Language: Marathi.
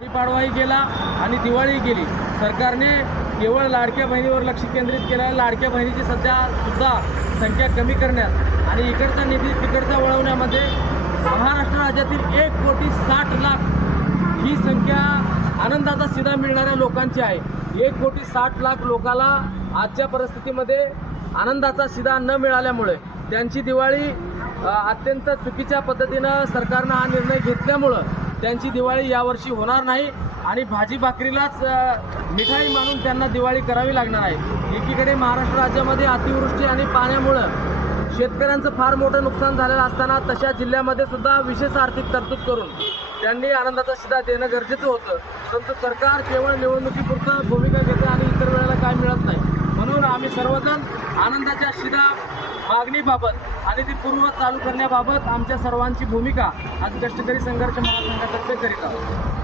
पाडवाही गेला आणि दिवाळी गेली. सरकारने केवळ लाडक्या बहिणीवर लक्ष केंद्रित केलं आहे. लाडक्या बहिणीची सुद्धा संख्या कमी करण्यात आणि इकडचा निधी तिकडचा वळवण्यामध्ये महाराष्ट्र राज्यातील 1,60,00,000 ही संख्या आनंदाचा शिधा मिळणाऱ्या लोकांची आहे. 1,60,00,000 लोकाला आजच्या परिस्थितीमध्ये आनंदाचा शिधा न मिळाल्यामुळे त्यांची दिवाळी अत्यंत चुकीच्या पद्धतीनं सरकारनं हा निर्णय घेतल्यामुळं त्यांची दिवाळी यावर्षी होणार नाही आणि भाजी भाकरीलाच मिठाई मानून त्यांना दिवाळी करावी लागणार आहे. एकीकडे महाराष्ट्र राज्यामध्ये अतिवृष्टी आणि पाण्यामुळं शेतकऱ्यांचं फार मोठं नुकसान झालेलं असताना तशा जिल्ह्यामध्ये सुद्धा विशेष आर्थिक तरतूद करून त्यांनी आनंदाचा शिधा देणं गरजेचं होतं. परंतु सरकार केवळ निवडणुकीपुरतं भूमिका घेते आणि इतर वेळेला काय मिळत नाही. म्हणून आम्ही सर्वजण आनंदाच्या शिधा मागणीबाबत आणि ती पूर्ववत चालू करण्याबाबत आमच्या सर्वांची भूमिका आज कष्टकरी संघर्ष महासंघातर्फे करीत आहोत.